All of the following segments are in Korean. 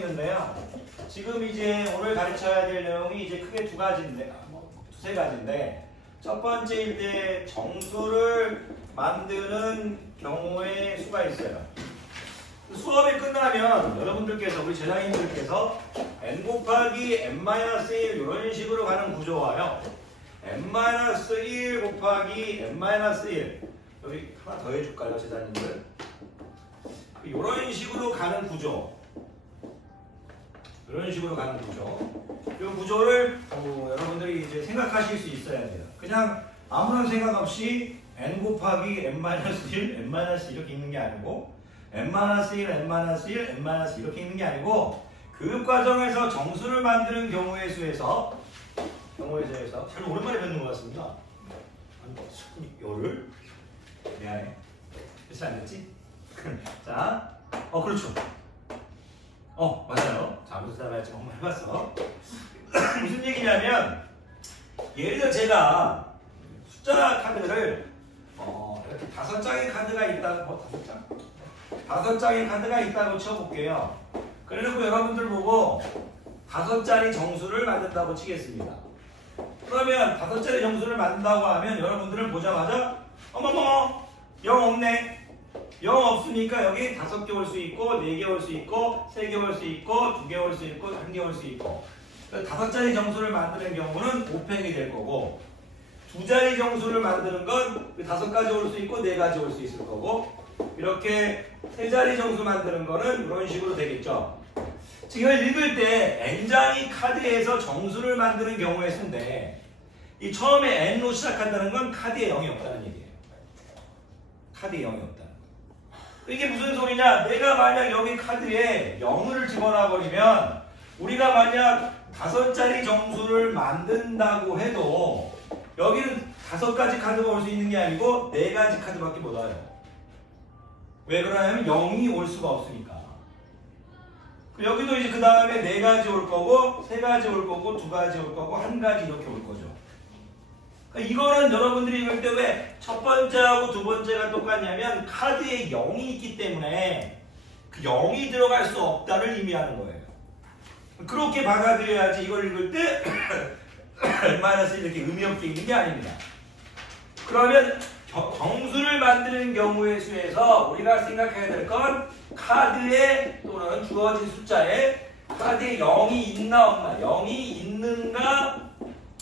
있는데요. 지금 이제 오늘 가르쳐야 될 내용이 이제 크게 두세 가지인데 첫 번째인데 정수를 만드는 경우의 수가 있어요. 수업이 끝나면 여러분들께서 우리 제자님들께서 n 곱하기 n-1 이런 식으로 가는 구조와요. n-1 곱하기 n-1 여기 하나 더 해줄까요, 제자님들? 이런 식으로 가는 구조. 이런 식으로 가는 구조. 이 구조를 여러분들이 이제 생각하실 수 있어야 돼요. 그냥 아무런 생각 없이 n 곱하기 n-1, n-1 이렇게 있는 게 아니고 n-1, n-1, n-1 이렇게 있는 게 아니고 교육 과정에서 정수를 만드는 경우의 수에서 잘 오랜만에 뵙는 것 같습니다. 열흘? 미안해. 며칠 안 됐지? 자, 그렇죠. 맞아요. 자, 무슨 답을 할지 한번 해봤어. 무슨 얘기냐면 예를 들어 제가 숫자 카드를 이렇게 5장의 카드가 있다고 5장의 카드가 있다고 쳐볼게요. 그래놓고 여러분들 보고 5자리 정수를 만든다고 치겠습니다. 그러면 5자리 정수를 만든다고 하면 여러분들은 보자마자 어머머 0 없네. 0 없으니까 여기 5개 올 수 있고 4개 올 수 있고 3개 올 수 있고 2개 올 수 있고 1개 올 수 있고 5자리 정수를 만드는 경우는 곱셈이 될 거고 2자리 정수를 만드는 건 5가지 올 수 있고 4가지 올 수 있을 거고 이렇게 3자리 정수 만드는 거는 이런 식으로 되겠죠. 지금 읽을 때 n장이 카드에서 정수를 만드는 경우의 수인데 이 처음에 n로 시작한다는 건 카드에 0이 없다는 얘기예요. 카드에 0이 없다. 이게 무슨 소리냐? 내가 만약 여기 카드에 0을 집어넣어 버리면 우리가 만약 5자리 정수를 만든다고 해도 여기는 5가지 카드가 올 수 있는 게 아니고 4가지 카드밖에 못 와요. 왜 그러냐면 0이 올 수가 없으니까. 여기도 이제 그 다음에 4가지 올 거고 3가지 올 거고 2가지 올 거고 1가지 이렇게 올 거죠. 그러니까 이거는 여러분들이 읽을 때 왜 첫 번째하고 두 번째가 똑같냐면 카드에 0이 있기 때문에 그 0이 들어갈 수 없다를 의미하는 거예요. 그렇게 받아들여야지 이걸 읽을 때 마이너스 이렇게 의미 없게 읽는 게 아닙니다. 그러면 정수를 만드는 경우의 수에서 우리가 생각해야 될 건 카드에 또는 주어진 숫자에 카드에 0이 있나 없나 0이 있는가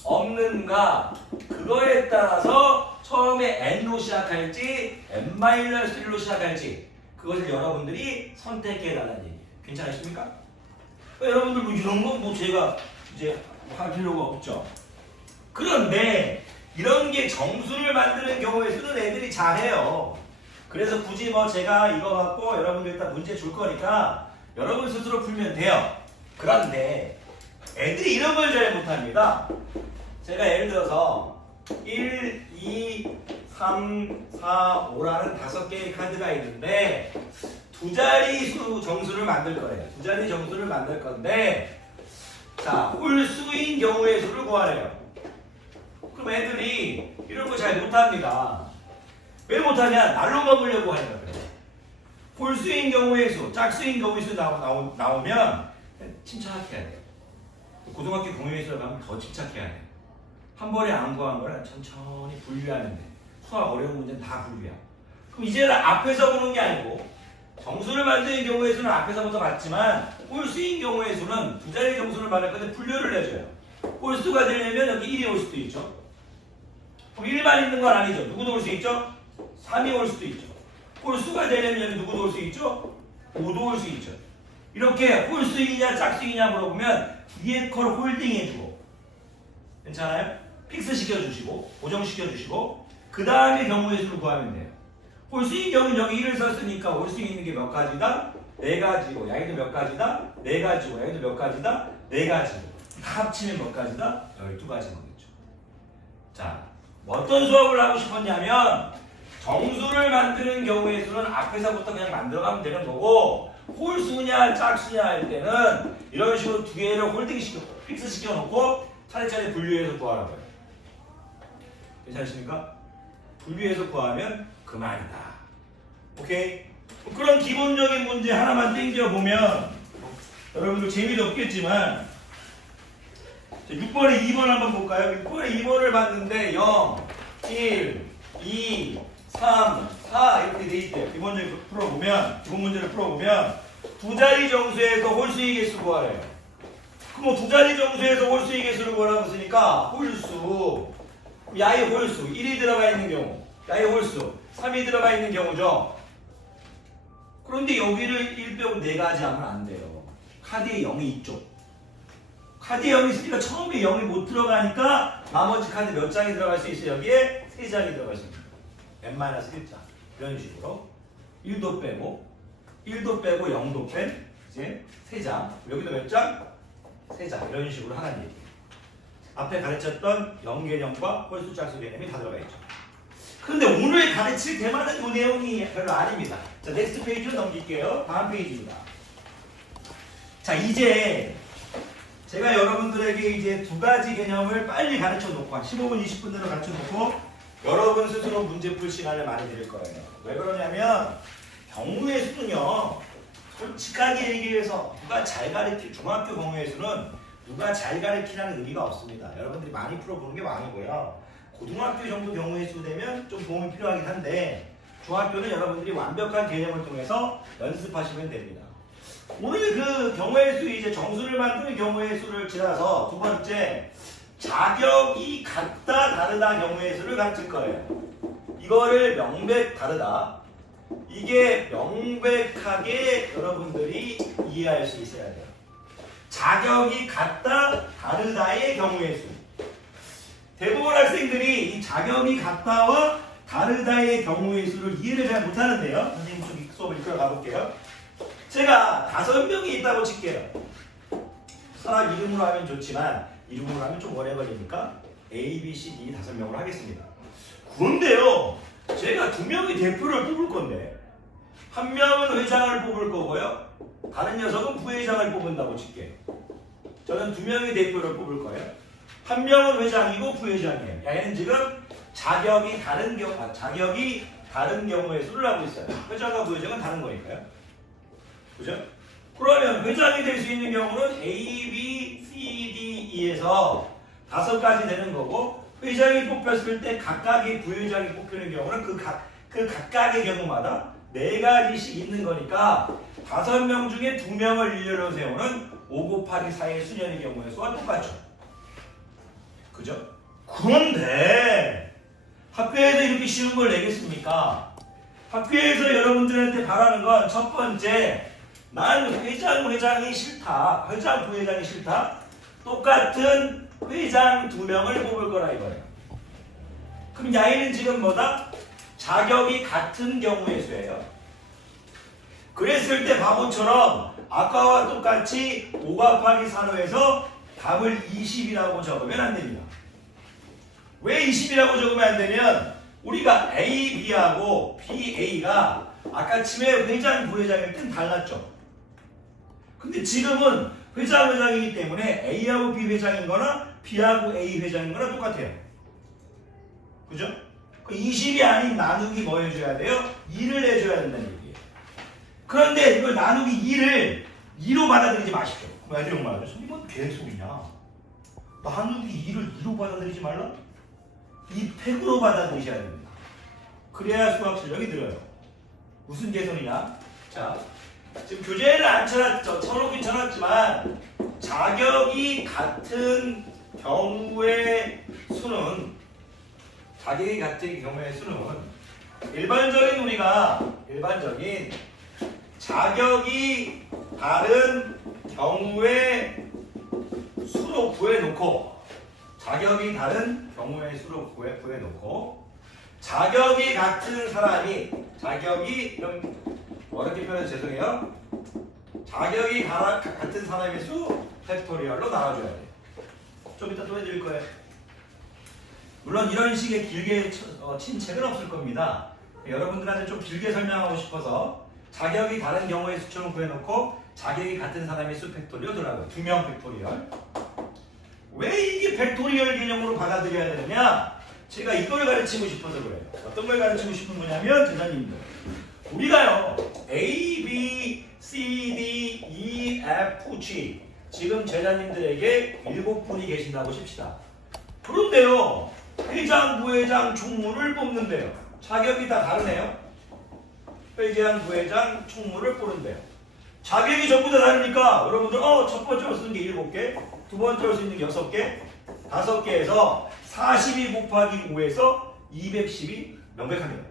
없는가 그거에 따라서 처음에 n로 시작할지 n-1로 시작할지 그것을 여러분들이 선택해달라는 얘기예요. 괜찮으십니까? 여러분들 뭐 이런 거 뭐 제가 이제 할 필요가 없죠. 그런데 이런 게 정수를 만드는 경우에 수는 애들이 잘해요. 그래서 굳이 뭐 제가 이거 갖고 여러분들 일단 문제 줄 거니까 여러분 스스로 풀면 돼요. 그런데 애들이 이런 걸 잘 못합니다. 제가 예를 들어서 1, 2, 3, 4, 5라는 5개의 카드가 있는데 2자리 정수를 만들 거예요. 2자리 정수를 만들 건데 자, 홀수인 경우의 수를 구하래요. 그럼 애들이 이런 거 잘 못합니다. 왜 못하냐? 날로 먹으려고 하는 거예요. 홀수인 경우의 수, 짝수인 경우의 수 나오면 침착해야 돼요. 고등학교 공유의 수를 가면 더 침착해야 돼요. 한 번에 안 구한 거는 천천히 분류하면 돼. 수학 어려운 문제는 다 분류야. 그럼 이제는 앞에서 보는 게 아니고 정수를 만드는 경우의 수는 앞에서부터 봤지만 홀수인 경우의 수는 2자리 정수를 만들 건데 분류를 해줘요. 홀수가 되려면 여기 1이 올 수도 있죠. 그럼 1만 있는 건 아니죠. 누구도 올 수 있죠? 3이 올 수도 있죠. 홀수가 되려면 여기 누구도 올 수 있죠? 5도 올 수 있죠. 이렇게 홀수이냐 짝수이냐 물어보면 뒤에 걸 홀딩해주고 괜찮아요? 픽스 시켜주시고 고정시켜주시고 그 다음에 경우의 수를 구하면 돼요. 홀수인 경우는 여기 1을 썼으니까 올 수 있는 게 몇 가지다? 4가지고 여기도 몇 가지다? 4가지고 여기도 몇 가지다? 4가지고 다 합치면 몇 가지다? 12가지 거겠죠. 자, 어떤 수업을 하고 싶었냐면 정수를 만드는 경우의 수는 앞에서부터 그냥 만들어가면 되는 거고 홀수냐 짝수냐 할 때는 이런 식으로 2개를 홀딩시켜 픽스 시켜놓고 차례차례 분류해서 구하는 거예요. 괜찮으십니까? 분류해서 구하면 그만이다. 오케이? 그런 기본적인 문제 하나만 땡겨보면 여러분들 재미도 없겠지만 자, 6번에 2번 한번 볼까요? 6번에 2번을 봤는데 0, 1, 2, 3, 4 이렇게 돼 있대요. 이번 문제를 풀어보면 두 자리 정수에서 홀수의 개수 구하래요. 그럼 두 자리 정수에서 홀수의 개수를 구하라고 했으니까 홀수, 야의 홀수 1이 들어가 있는 경우, 야의 홀수 3이 들어가 있는 경우죠. 그런데 여기를 1 빼고 4가지 하면 안 돼요. 카드에 0이 있죠. 카드에 0이 있으니까 처음에 0이 못 들어가니까 나머지 카드 몇 장이 들어갈 수 있어요? 여기에 3장이 들어갈 수 있습니다. n-1장 이런 식으로 1도 빼고 0도 뺀 이제 3장. 여기도 몇 장? 3장. 이런 식으로 하는 얘기예요. 앞에 가르쳤던 0개념과 홀수 짝수 개념이 다 들어가 있죠. 그런데 오늘 가르칠 테마는 이 내용이 별로 아닙니다. 자, 넥스트 페이지로 넘길게요. 다음 페이지입니다. 자, 이제 제가 여러분들에게 이제 두 가지 개념을 빨리 가르쳐 놓고 한 15분, 20분 내로 가르쳐 놓고 여러분 스스로 문제 풀 시간을 많이 드릴 거예요. 왜 그러냐면 경우의 수는요, 솔직하게 얘기해서 누가 잘 가르치, 중학교 경우의 수는 누가 잘 가르치라는 의미가 없습니다. 여러분들이 많이 풀어보는 게 왕이고요. 고등학교 정도 경우의 수 되면 좀 도움이 필요하긴 한데 중학교는 여러분들이 완벽한 개념을 통해서 연습하시면 됩니다. 오늘 그 경우의 수, 이제 정수를 만드는 경우의 수를 지나서 두 번째 자격이 같다 다르다 경우의 수를 가르칠 거예요. 이거를 다르다. 이게 명백하게 여러분들이 이해할 수 있어야 돼요. 자격이 같다 다르다의 경우의 수. 대부분 학생들이 이 자격이 같다와 다르다의 경우의 수를 이해를 잘 못하는데요. 선생님 좀 수업을 이끌어 가볼게요. 제가 5명이 있다고 칠게요. 사람 이름으로 하면 좋지만 이름으로 하면 좀 오래 걸리니까 A, B, C, D 5명으로 하겠습니다. 그런데요, 제가 2명이 대표를 뽑을 건데 한 명은 회장을 뽑을 거고요, 다른 녀석은 부회장을 뽑는다고 칠게요. 저는 2명이 대표를 뽑을 거예요. 한 명은 회장이고 부회장이에요. 얘는 지금 자격이 다른 경우의 수를 하고 있어요. 회장과 부회장은 다른 거니까요. 그죠? 그러면 회장이 될 수 있는 경우는 A, B, C, D, E에서 5가지 되는 거고, 회장이 뽑혔을 때 각각의 부회장이 뽑히는 경우는 그 각각의 경우마다 4가지씩 있는 거니까 5명 중에 2명을 일렬로 세우는 5 곱하기 4의 수년의 경우의 수와 똑같죠. 그죠? 그런데 학교에서 이렇게 쉬운 걸 내겠습니까? 학교에서 여러분들한테 바라는 건 첫 번째, 난 회장이 싫다. 회장, 부회장이 싫다. 똑같은 회장 2명을 뽑을 거라 이거예요. 그럼 야이는 지금 뭐다? 자격이 같은 경우의 수예요. 그랬을 때 바보처럼 아까와 똑같이 5 곱하기 4로 해서 답을 20이라고 적으면 안 됩니다. 왜 20이라고 적으면 안 되면 우리가 A, B하고 B, A가 아까 치매 회장, 부회장일 땐 달랐죠. 근데 지금은 회장, 회장이기 때문에 A하고 B 회장인 거나 B하고 A 회장인 거나 똑같아요. 그죠? 20이 아닌 나누기 뭐 해줘야 돼요? 2를 해줘야 된다는 얘기예요. 그런데 이걸 나누기 2를 2로 받아들이지 마십시오. 왜 이런 말 하죠? 이건 개소리냐? 나누기 2를 2로 받아들이지 말라? 2팩으로 받아들이셔야 됩니다. 그래야 수학 실력이 늘어요. 무슨 개소리냐? 자, 지금 교재를 안 쳐놨죠. 쳐놓긴 쳐놨지만 자격이 같은 경우의 수는 일반적인 자격이 다른 경우의 수로 구해놓고 자격이 같은 사람이 이런 어렵게 표현해서 죄송해요. 자격이 같은 사람의 수 팩토리얼로 나눠줘야 돼요. 좀 이따 또 해드릴 거예요. 물론 이런 식의 길게 친 책은 없을 겁니다. 여러분들한테 좀 길게 설명하고 싶어서 자격이 다른 경우의 수처럼 구해놓고 자격이 같은 사람의 수 팩토리얼 들어가고요. 2명 팩토리얼. 왜 이게 팩토리얼 개념으로 받아들여야 되느냐? 제가 이걸 가르치고 싶어서 그래요. 어떤 걸 가르치고 싶은 거냐면 제자님들, 우리가요 A, B, C, D, E, F, G. 지금 제자님들에게 7분이 계신다고 칩시다. 그런데요, 회장, 부회장, 총무를 뽑는데요. 자격이 다 다르네요. 회장, 부회장, 총무를 뽑는데요. 자격이 전부 다 다르니까 여러분들 첫 번째로 쓰는 게 7개, 두 번째로 쓰는 게 6개, 5개에서 42 곱하기 5에서 210이 명백합니다.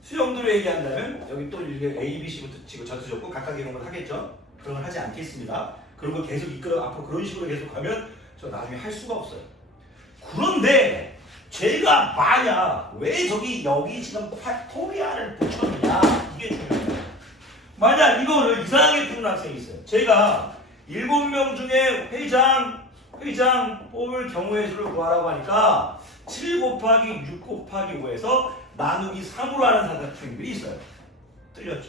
수용도로 얘기한다면 여기 또 이게 A, B, C부터 치고 전투 적고 각각 이런 걸 하겠죠. 그런 걸 하지 않겠습니다. 그런 걸 계속 이끌어 앞으로 그런 식으로 계속 가면 저 나중에 할 수가 없어요. 그런데 제가 만약 왜 여기 지금 팩토리얼을 붙였느냐 이게 중요해요. 만약 이거를 이상하게 푸는 학생이 있어요. 제가 7명 중에 회장 뽑을 경우의 수를 구하라고 하니까 7 곱하기 6 곱하기 5에서 나누기 3으로 하는 사각형들이 있어요. 틀렸죠.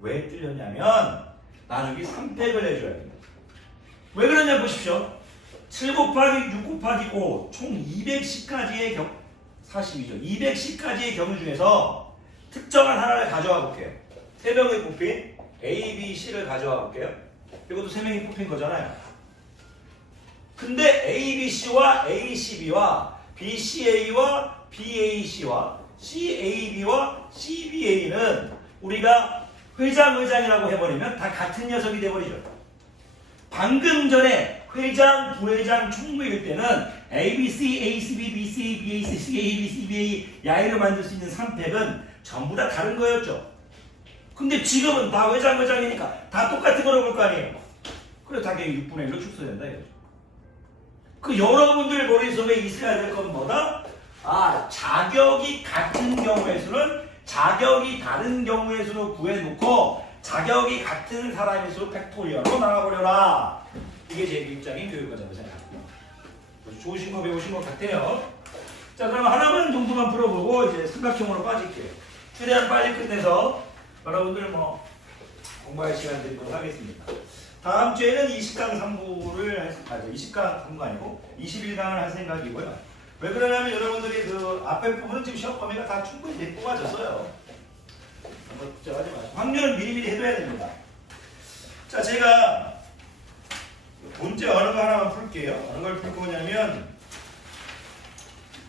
왜 틀렸냐면 나누기 3팩을 해줘야 됩니다. 왜 그러냐 보십시오. 7 곱하기 6 곱하기 5 총 210가지의 42죠. 210가지의 경우 중에서 특정한 하나를 가져와 볼게요. 3명이 뽑힌 A, B, C를 가져와 볼게요. 이것도 3명이 뽑힌 거잖아요. 근데 A, B, C와 A, C, B와 B, C, A와 B, A, C와 C, A, B와 C, B, A는 우리가 회장이라고 해버리면 다 같은 녀석이 돼버리죠. 방금 전에 회장, 부회장, 총무 이럴 때는 A, B, C, A, C, B, B, C, A, B, A, C, C, A, B, C, B, A 야이를 만들 수 있는 3팩은 전부 다 다른 거였죠. 근데 지금은 다 회장이니까 다 똑같은 거로 볼 거 아니에요. 그래서 당연히 6분의 1로 축소된다 이거죠. 그 여러분들 머릿속에 있어야 될 건 뭐다? 자격이 같은 경우의 수는 자격이 다른 경우의 수로 구해놓고 자격이 같은 사람의 수로 팩토리얼로 나가버려라. 이게 제 입장인 교육과정을 생각합니다. 좋으신 거 배우신 것 같아요. 자, 그럼 하나만 정도만 풀어보고 이제 삼각형으로 빠질게요. 최대한 빨리 끝내서 여러분들 공부할 시간 드리도록 하겠습니다. 다음 주에는 20강 3부를 20강 3부가 아니고 21강을 할 생각이고요. 왜 그러냐면 여러분들이 그 앞에 부분은 지금 시험 범위가 다 충분히 뽑아졌어요. 걱정하지 마시고 확률은 미리미리 해둬야 됩니다. 자, 제가 문제 어느 거 하나만 풀게요. 어느 걸 풀 거냐면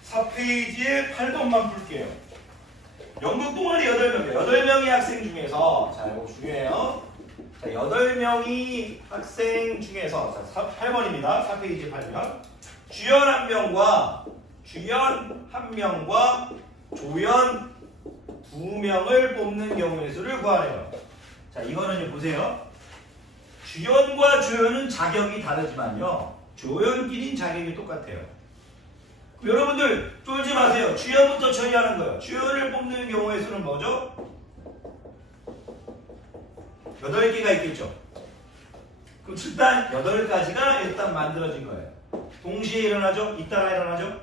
4페이지에 8번만 풀게요. 연극 동아리 8명의 학생 중에서 자, 이거 중요해요. 자, 8명이 학생 중에서 자, 8번입니다. 4페이지 8번. 주연 1명과 조연 2명을 뽑는 경우의 수를 구하래요. 자, 이거는 보세요. 주연과 조연은 자격이 다르지만요. 조연끼리는 자격이 똑같아요. 여러분들 쫄지 마세요. 주연부터 처리하는 거예요. 주연을 뽑는 경우의 수는 뭐죠? 8개가 있겠죠. 그럼 일단 8가지가 일단 만들어진 거예요. 동시에 일어나죠? 잇따라 일어나죠?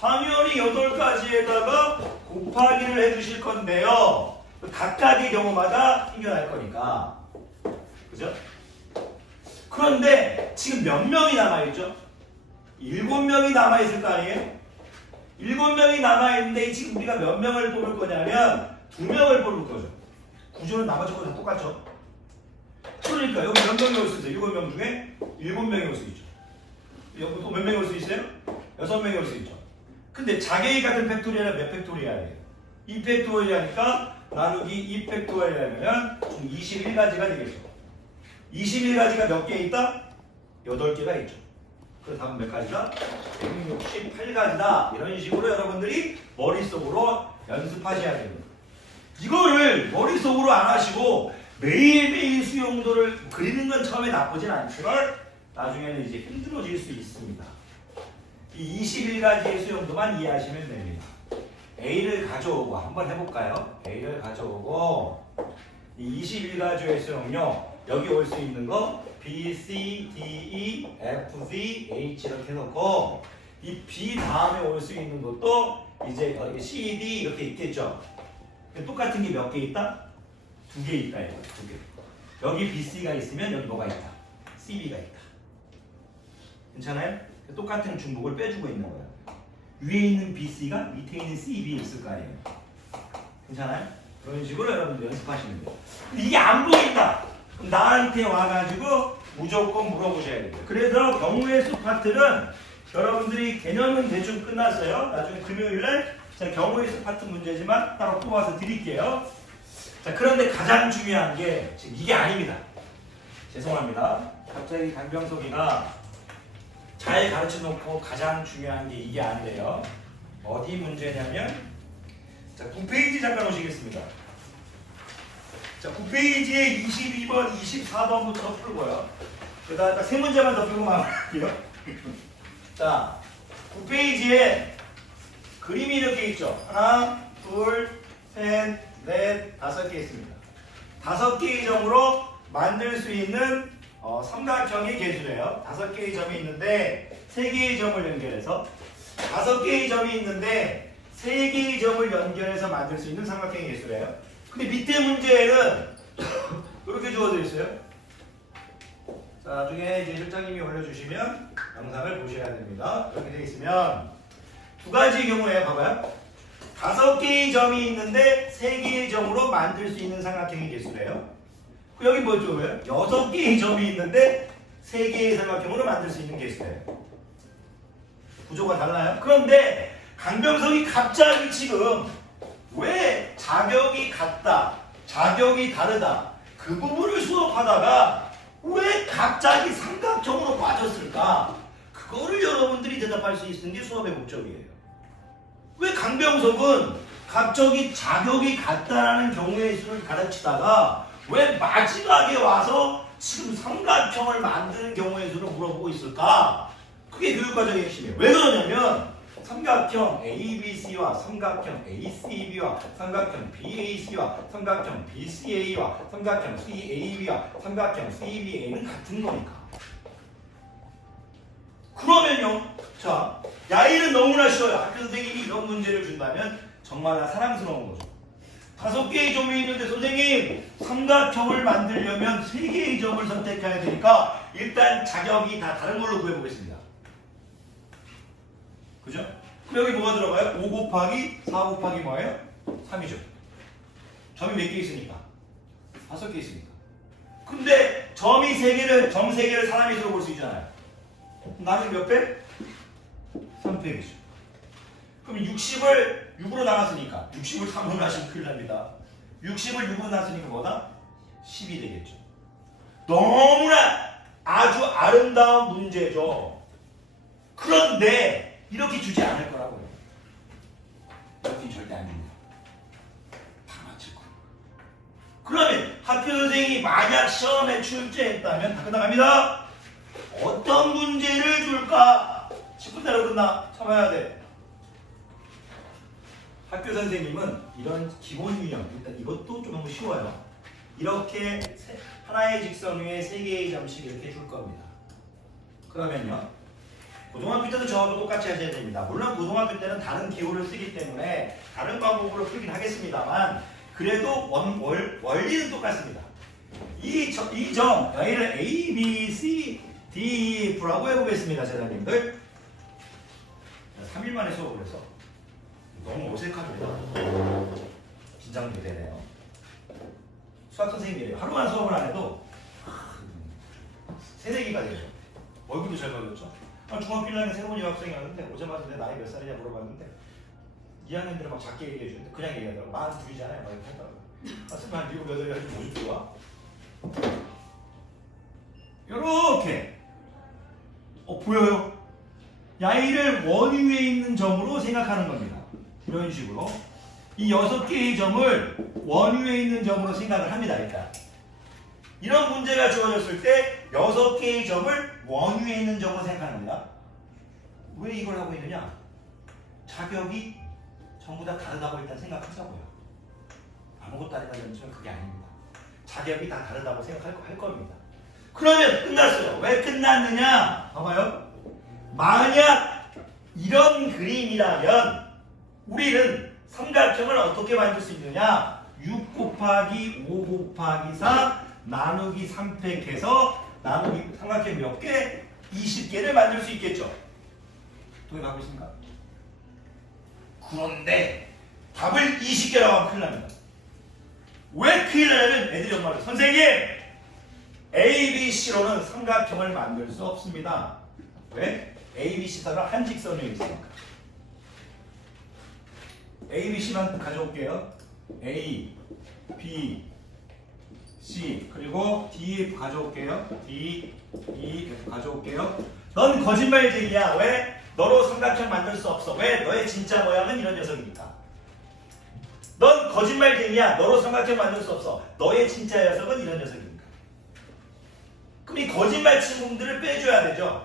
당연히 8가지에다가 곱하기를 해주실 건데요. 각각의 경우마다 생겨날 거니까. 그죠? 그런데 지금 몇 명이 남아있죠? 7명이 남아있을 거 아니에요? 7명이 남아있는데 지금 우리가 몇 명을 뽑을 거냐면 2명을 뽑을 거죠. 구조는 나머지 거 다 똑같죠? 그러니까 여기 몇 명이 올 수 있어요? 7명 중에 7명이 올 수 있죠. 여기 또 몇 명이 올 수 있어요? 6명이 올 수 있죠. 근데 자격이 같은 팩토리얼은 몇 팩토리얼이에요? 2팩토리얼이니까 나누기 2팩토리얼이면 총 21가지가 되겠죠. 21가지가 몇 개 있다? 8개가 있죠. 그 다음 몇 가지다? 168가지다. 이런 식으로 여러분들이 머릿속으로 연습하셔야 됩니다. 이거를 머릿속으로 안 하시고 매일매일 수용도를 그리는 건 처음에 나쁘진 않지만 나중에는 이제 힘들어질 수 있습니다. 이 21가지의 수용도만 이해하시면 됩니다. A를 가져오고 한번 해볼까요? A를 가져오고 이 21가지의 수용료 여기 올 수 있는 거 B, C, D, E, F, Z, H 이렇게 해놓고 이 B 다음에 올 수 있는 것도 이제 여기 C, D 이렇게 있겠죠. 똑같은 게 몇 개 있다? 2개 있다. 이거 2개. 여기 B, C가 있으면 여기 뭐가 있다? C, B가 있다. 괜찮아요? 똑같은 중복을 빼주고 있는 거예요. 위에 있는 B, C가 밑에 있는 C, B에 있을 거 아니에요. 괜찮아요? 그런 식으로 여러분들 연습하시면 돼요. 이게 안 보인다. 그럼 나한테 와가지고 무조건 물어보셔야 돼요. 그래서 경우의 수 파트는 여러분들이 개념은 대충 끝났어요. 나중에 금요일날 제가 경우의 수 파트 문제지만 따로 뽑아서 드릴게요. 자, 그런데 가장 중요한 게 지금 이게 아닙니다. 죄송합니다. 갑자기 강병석이가 잘 가르쳐 놓고 가장 중요한 게 이게 아니래요. 어디 문제냐면, 자, 9페이지 잠깐 오시겠습니다. 자, 9페이지에 22번, 24번부터 풀고요. 그다음에 세 문제만 더 풀고 마무리할게요. 자, 9페이지에 그림이 이렇게 있죠. 하나, 둘, 셋, 넷, 5개 있습니다. 5개의 점으로 만들 수 있는 삼각형의 개수래요. 5개의 점이 있는데 3개의 점을 연결해서 5개의 점이 있는데 3개의 점을 연결해서 만들 수 있는 삼각형의 개수래요. 근데 밑에 문제에는 이렇게 주어져 있어요. 자, 나중에 이제 실장님이 올려주시면 영상을 보셔야 됩니다. 이렇게 되어 있으면 두 가지 경우에 봐봐요. 5개의 점이 있는데 3개의 점으로 만들 수 있는 삼각형의 개수래요. 여기 뭐죠? 6개의 점이 있는데 3개의 삼각형으로 만들 수 있는 개수래요. 구조가 달라요. 그런데 강병석이 갑자기 지금 왜 자격이 같다, 자격이 다르다 그 부분을 수업하다가 왜 갑자기 삼각형으로 빠졌을까? 그거를 여러분들이 대답할 수 있는 게 수업의 목적이에요. 왜 강병석은 갑자기 자격이 같다라는 경우의 수를 가르치다가 왜 마지막에 와서 지금 삼각형을 만드는 경우의 수를 물어보고 있을까? 그게 교육과정의 핵심이에요. 왜 그러냐면 삼각형 ABC와 삼각형 ACB와 삼각형 BAC와 삼각형 BCA와 삼각형 CAB와 삼각형 CBA는 같은 거니까. 그러면요, 자, 야이는 너무나 쉬워요. 학교 선생님이 이런 문제를 준다면 정말 사랑스러운 거죠. 5개의 점이 있는데 선생님 삼각형을 만들려면 3개의 점을 선택해야 되니까 일단 자격이 다 다른 걸로 구해보겠습니다. 그죠? 그럼 여기 뭐가 들어가요? 5 곱하기 4 곱하기 뭐예요? 3이죠. 점이 몇 개 있으니까? 5개 있으니까. 근데 점이 3개를, 점 3개를 사람이 수로 볼 수 있잖아요. 나는 몇 배? 3팩이죠. 그럼 60을 6으로 나눴으니까 60을 3으로 나시면 큰일 납니다. 60을 6으로 나눴으니까 뭐다? 10이 되겠죠. 너무나 아주 아름다운 문제죠. 그런데 이렇게 주지 않을 거라고요. 이렇게 절대 안 줍니다. 다 맞힐 거예요. 그러면 학교 선생님이 만약 시험에 출제했다면 다 끝나갑니다. 어떤 문제를 줄까? 10분 내로 끝나. 참아야 돼. 학교 선생님은 이런 기본 유형, 일단 이것도 좀 너무 쉬워요. 이렇게 하나의 직선 위에 3개의 점씩 이렇게 줄 겁니다. 그러면요, 고등학교 때도 저하고 똑같이 하셔야 됩니다. 물론 고등학교 때는 다른 기호를 쓰기 때문에 다른 방법으로 풀긴 하겠습니다만 그래도 원리는 똑같습니다. 이 점, 여기를 A, B, C, D, F라고 해보겠습니다, 제자님들. 3일 만에 수업을 해서 너무 어색합니다. 긴장도 되네요. 수학 선생님이래요. 하루만 수업을 안 해도 새내기가 되죠. 얼굴도 잘 가렸죠. 중학교 1학년 새로운 여학생이 왔는데 오자마자 내 나이 몇 살이냐 물어봤는데 2학년들은 막 작게 얘기해 주는데 그냥 얘기하더라고. 42잖아요. 막 이렇게 하더라고. 선생님 한 7, 8이 가지고 50도 와. 요렇게 보여요? 야이를 원위에 있는 점으로 생각하는 겁니다. 이런 식으로 이 6개의 점을 원위에 있는 점으로 생각을 합니다. 일단 이런 문제가 주어졌을 때 6개의 점을 원위에 있는 점으로 생각합니다. 왜 이걸 하고 있느냐? 자격이 전부 다 다르다고 일단 생각하자고요. 아무것도 아니라 점은 그게 아닙니다. 자격이 다 다르다고 생각할 겁니다. 그러면 끝났어요. 왜 끝났느냐? 봐봐요. 만약 이런 그림이라면 우리는 삼각형을 어떻게 만들 수 있느냐? 6 곱하기 5 곱하기 4 나누기 3팩해서 나누기 삼각형 몇 개? 20개를 만들 수 있겠죠. 동의하고 있습니까? 그런데 답을 20개라고 하면 큰일 납니다. 왜 큰일 나냐면 애들이 엄마를 선생님 A, B, C로는 삼각형을 만들 수 없습니다. 왜? A, B, C 선은 한 직선에 있으니까. A, B, C만 가져올게요. A, B, C 그리고 D 가져올게요. D, E 가져올게요. 넌 거짓말쟁이야. 왜? 너로 삼각형 만들 수 없어. 왜? 너의 진짜 모양은 이런 녀석이니까. 넌 거짓말쟁이야. 너로 삼각형 만들 수 없어. 너의 진짜 녀석은 이런 녀석이니까. 그럼 이 거짓말 친구들을 빼줘야 되죠.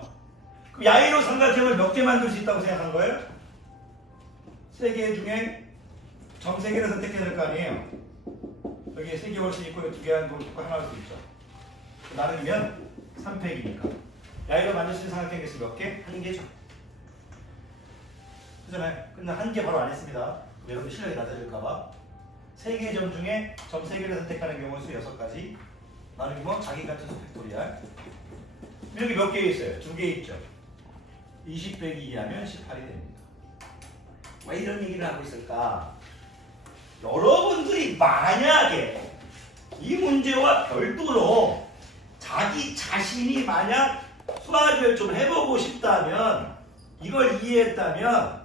그럼 야이로 삼각형을 몇 개 만들 수 있다고 생각한 거예요? 3개 중에 점 3개를 선택해야 될 거 아니에요. 여기 3개 올 수 있고 2개 하나 올 수 있죠. 나누면 3팩이니까. 야이로 만들 수 있는 삼각형이 있으면 몇 개? 1개죠. 그잖아요. 근데 1개 바로 안 했습니다. 여러분 실력이 낮아질까봐 3개의 점 중에 점 3개를 선택하는 경우 수 6가지 나누기 뭐 자기 같은 수 팩토리알. 여기 몇 개 있어요? 2개 있죠. 20 빼기 2 하면 18이 됩니다. 왜 이런 얘기를 하고 있을까? 여러분들이 만약에 이 문제와 별도로 자기 자신이 만약 수학을 좀 해보고 싶다면 이걸 이해했다면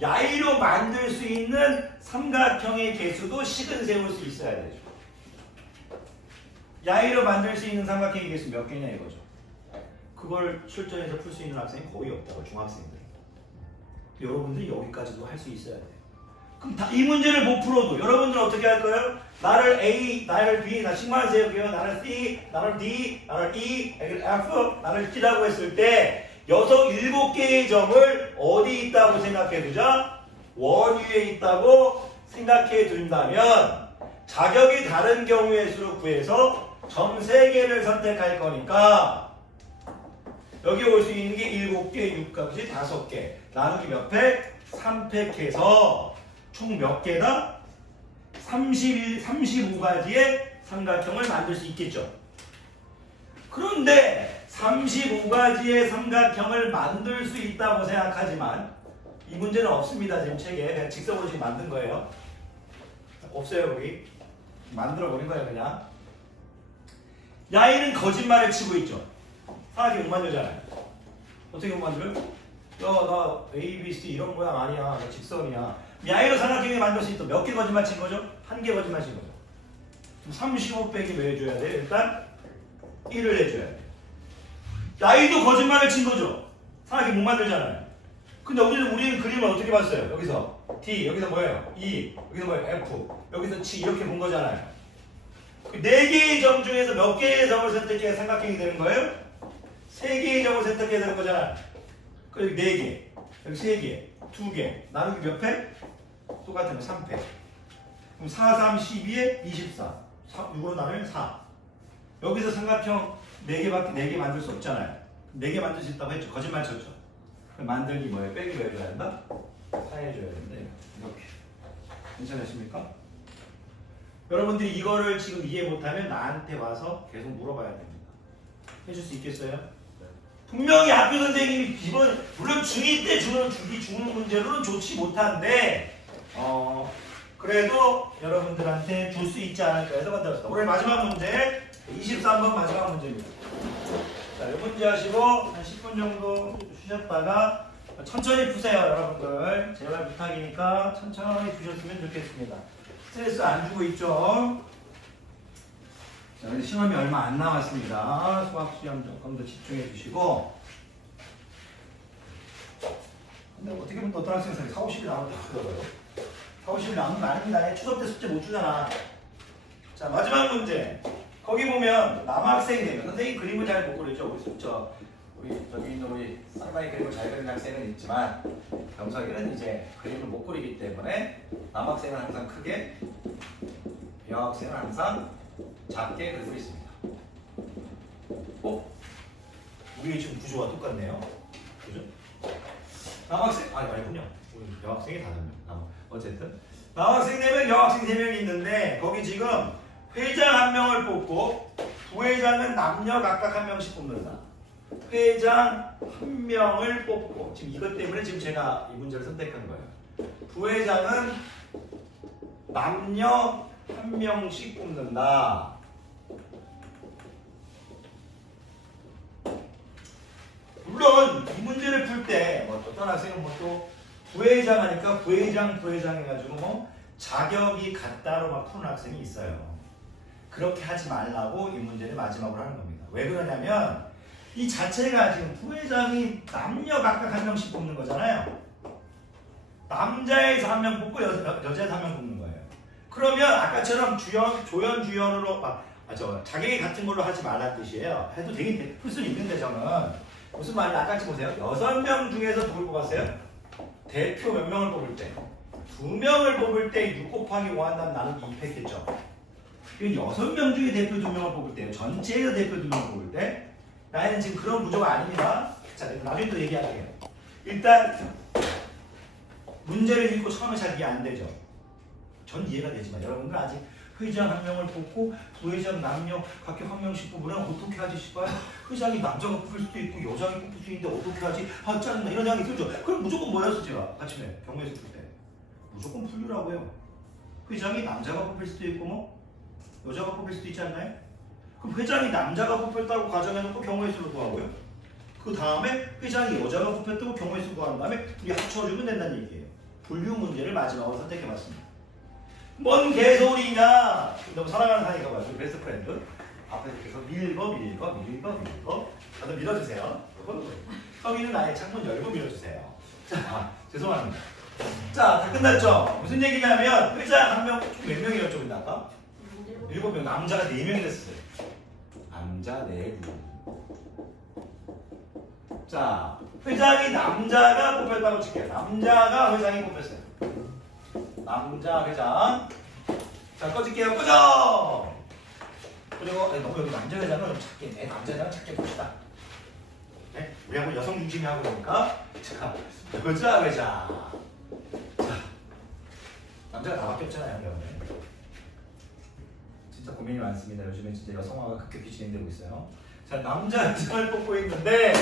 야이로 만들 수 있는 삼각형의 개수도 식은 세울 수 있어야 되죠. 야이로 만들 수 있는 삼각형의 개수 몇 개냐 이거죠. 그걸 출전해서 풀 수 있는 학생이 거의 없다고 중학생들. 여러분들이 여기까지도 할 수 있어야 돼요. 그럼 이 문제를 못 풀어도 여러분들은 어떻게 할 거예요? 나를 A, 나를 B, 나 식만 세우게요. 나를 C, 나를 D, 나를 E, F, 나를 T라고 했을 때 7개의 점을 어디 있다고 생각해 두자? 원위에 있다고 생각해 둔다면 자격이 다른 경우의 수를 구해서 점 3개를 선택할 거니까 여기 올 수 있는 게 7개, 6값이 5개 나누기 몇 팩? 3팩 해서 총 몇 개다? 35가지의 삼각형을 만들 수 있겠죠. 그런데 35가지의 삼각형을 만들 수 있다고 생각하지만 이 문제는 없습니다. 지금 책에 그냥 직선으로 지금 만든 거예요. 없어요 여기. 만들어 버린 거예요 그냥. 야이는 거짓말을 치고 있죠. 사각형 못 만들잖아요. 어떻게 못 만들어요? 나 A, B, C 이런 모양 아니야. 나 직선이야. 야이로 삼각형을 만들 수 있다. 몇 개 거짓말 친 거죠? 1개 거짓말 친 거죠. 35 빼기 왜 해줘야 돼? 일단 1을 해줘야 돼. 야이도 거짓말을 친 거죠. 삼각형 못 만들잖아요. 근데 우리는 그림을 어떻게 봤어요? 여기서 D, 여기서 뭐예요? E, 여기서 뭐예요? F, 여기서 G 이렇게 본 거잖아요. 4개의 점 중에서 몇 개의 점을 선택해야 삼각형이 되는 거예요? 3개의 점을 선택해야 되는 거잖아요. 여기 4개, 여기 3개, 2개, 나누기 몇 팩? 똑같은 거 3팩. 그럼 4, 3, 12에 24. 6으로 나누면 4. 여기서 삼각형 4개 만들 수 없잖아요. 4개 만들 수 있다고 했죠. 거짓말 쳤죠. 그럼 만들기 뭐예요? 빼기 왜 해줘야 한다? 4 해줘야 되는데 이렇게. 괜찮으십니까? 여러분들이 이거를 지금 이해 못하면 나한테 와서 계속 물어봐야 됩니다. 해줄 수 있겠어요? 분명히 학교 선생님이 물론 중2 때 주는 문제로는 좋지 못한데 그래도 여러분들한테 줄 수 있지 않을까 해서 만들었습니다. 올해 마지막 문제 23번 마지막 문제입니다. 자, 이 문제 하시고 한 10분 정도 쉬셨다가 천천히 푸세요 여러분들. 제발 부탁이니까 천천히 푸셨으면 좋겠습니다. 스트레스 안 주고 있죠? 자, 근데 시험이 얼마 안 남았습니다. 수학 시험 조금 더 집중해 주시고. 근데 어떻게 보면 어떤 학생들이 4, 50일 남았다 그러더라고요. 4, 50일 남은 거 아닙니다. 추석 때 숙제 못 주잖아. 자, 마지막 문제. 거기 보면 남학생이에요. 선생님 그림을 잘 못 그리죠. 우리 저기 있는 우리 쌍둥이 그림을 잘 그리는 학생은 있지만 경석이는 이제 그림을 못 그리기 때문에 남학생은 항상 크게, 여학생은 항상 작게 그리고 있습니다. 우리 지금 구조가 똑같네요. 그죠? 남학생, 아니군요. 우리 여학생이 5명. 어쨌든 남학생 4명, 여학생 3명이 있는데 거기 지금 회장 1명을 뽑고 부회장은 남녀 각각 1명씩 뽑는다. 회장 1명을 뽑고 지금 이것 때문에 지금 제가 이 문제를 선택한 거예요. 부회장은 남녀 한 명씩 뽑는다. 물론 이 문제를 풀 때 뭐 어떤 학생은 뭐 또 부회장 하니까 부회장 해가지고 뭐 자격이 같다로 막 푸는 학생이 있어요. 그렇게 하지 말라고 이 문제를 마지막으로 하는 겁니다. 왜 그러냐면 이 자체가 지금 부회장이 남녀 각각 한 명씩 뽑는 거잖아요. 남자에서 한 명 뽑고 여자에서 한 명 뽑는 거예요. 그러면 아까처럼 조연 주연으로 자격이 같은 걸로 하지 말란 뜻이에요. 해도 되긴 풀 수는 있는데 저는 무슨 말인지 아까 보세요. 6명 중에서 누굴 뽑았어요? 대표 몇 명을 뽑을 때? 2명을 뽑을 때 6 곱하기 5 한다면 나누기 2 했겠죠. 이건 6명 중에 대표 2명을 뽑을 때요. 전체에서 대표 2명을 뽑을 때 나는 지금 그런 구조가 아닙니다. 자, 나중에 또 얘기할게요. 일단 문제를 읽고 처음에 잘 이해 안 되죠. 전 이해가 되지만 여러분들 아직 회장 한 명을 뽑고 부회장 남녀 각각 한 명씩 뽑으면 어떻게 하지 싶어요? 회장이 남자가 뽑힐 수도 있고 여자가 뽑힐 수 있는데 어떻게 하지? 아 짜증나 이런 생각이 들죠. 그럼 무조건 뭐였어 제가 아침에 경우에서 풀 때 무조건 풀으라고요. 회장이 남자가 뽑힐 수도 있고 뭐 여자가 뽑힐 수도 있지 않나요? 그럼 회장이 남자가 뽑혔다고 가정해놓고 경우의 수로 구하고요. 그 다음에 회장이 여자가 뽑혔다고 경우의 수 구한 다음에 둘이 합쳐주면 된다는 얘기예요. 분류 문제를 마지막으로 선택해봤습니다. 뭔 개소리냐? 너무 사랑하는 사이가 봐요. 베스트 프렌드. 앞에서 계속 밀고. 다들 밀어주세요. 성인은 아예 창문 열고 밀어주세요. 자, 죄송합니다. 자, 다 끝났죠? 무슨 얘기냐면 회장 한 명, 총 몇 명이었죠? 근데 아까? 7명, 남자가 4명이 됐어요. 남자 4분. 자, 회장이 남자가 뽑혔다고 칠게요. 남자가 회장이 뽑혔어요. 남자 회장. 자, 꺼질게요. 꺼져! 그리고 너무 여기 남자 회장은 좀 작게, 남자 회장은 작게 봅시다. 네? 우리 한번 여성 중심이 하고 그러니까. 자, 여자 회장. 자, 남자가 다 바뀌었잖아요, 여러분. 진짜 고민이 많습니다. 요즘에 진짜 여성화가 급격히 진행되고 있어요. 자, 남자 회장을 뽑고 있는데,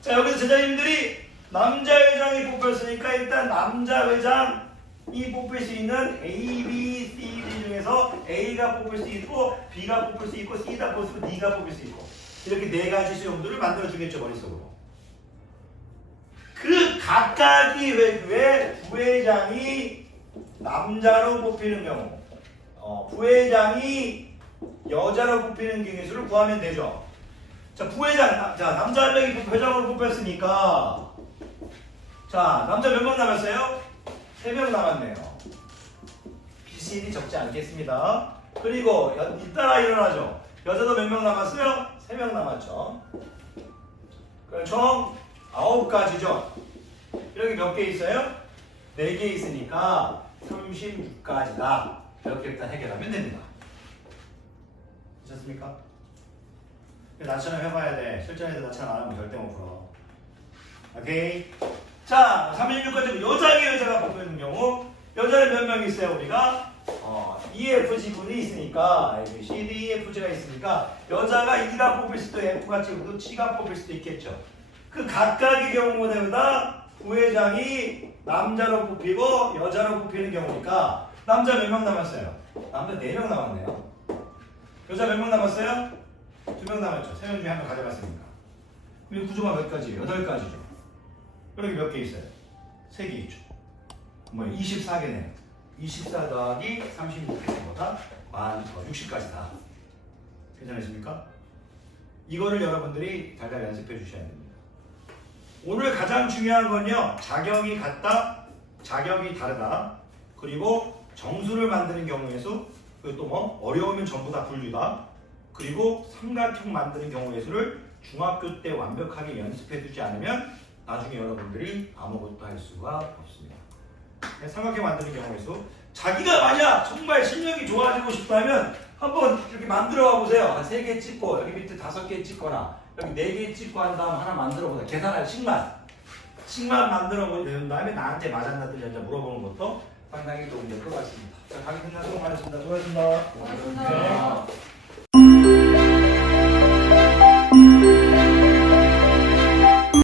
자, 여기서 제자님들이 남자 회장이 뽑혔으니까 일단 남자 회장이 뽑힐 수 있는 A, B, C, D 중에서 A가 뽑을 수 있고 B가 뽑을 수 있고 C가 뽑을 수 있고 D가 뽑을 수 있고 이렇게 4가지 수용들을 만들어 주겠죠, 머릿속으로. 그 각각이 왜 부회장이 남자로 뽑히는 경우 부회장이 여자로 뽑히는 경우의 수를 구하면 되죠. 자, 부회장, 자, 남자 한 명이 회장으로 뽑혔으니까 자, 남자 몇 명 남았어요? 3명 남았네요. BCD 적지 않겠습니다. 그리고 잇따라 일어나죠. 여자도 몇 명 남았어요? 3명 남았죠. 그럼 총 9가지죠. 이렇게 몇 개 있어요? 4개 있으니까 36가지다. 이렇게 일단 해결하면 됩니다. 괜찮습니까? 나처럼 해봐야 돼. 실전에서 나처럼 안 하면 절대 못 풀어. 오케이? 자, 36가지 여자가 뽑히는 경우 여자는 몇 명 있어요? 우리가 EFG군이 있으니까 A, B, C, D, EFG가 있으니까 여자가 E가 뽑힐 수도 F가 찍어도 G가 뽑힐 수도 있겠죠. 그 각각의 경우마다 부회장이 남자로 뽑히고 여자로 뽑히는 경우니까 남자 몇 명 남았어요? 남자 4명 남았네요. 여자 몇 명 남았어요? 2명 남았죠. 3명 중에 1명 가져갔으니까. 그럼 구조가 몇 가지예요? 8가지죠. 여기 몇 개 있어요? 3개 있죠. 뭐 24개네요. 24 더하기 36개보다 60까지 다. 괜찮으십니까? 이거를 여러분들이 달달 연습해 주셔야 됩니다. 오늘 가장 중요한 건요. 자격이 같다, 자격이 다르다, 그리고 정수를 만드는 경우의 수, 그리고 또 뭐 어려우면 전부 다 분류다, 그리고 삼각형 만드는 경우의 수를 중학교 때 완벽하게 연습해 두지 않으면 나중에 여러분들이 아무것도 할 수가 없습니다. 삼각형 만드는 경우의 수, 자기가 만약 정말 실력이 좋아지고 싶다면 한번 이렇게 만들어 봐 보세요. 한 3개 찍고 여기 밑에 5개 찍거나 여기 4개 찍고 한 다음 하나 만들어 보세요. 계산할 식만 만들어 본 다음에 나한테 맞았나 틀렸나 물어보는 것도 상당히 도움이 될 것 같습니다. 자, 강의 끝나도록 하겠습니다. 수고하셨습니다. 고맙습니다. 네.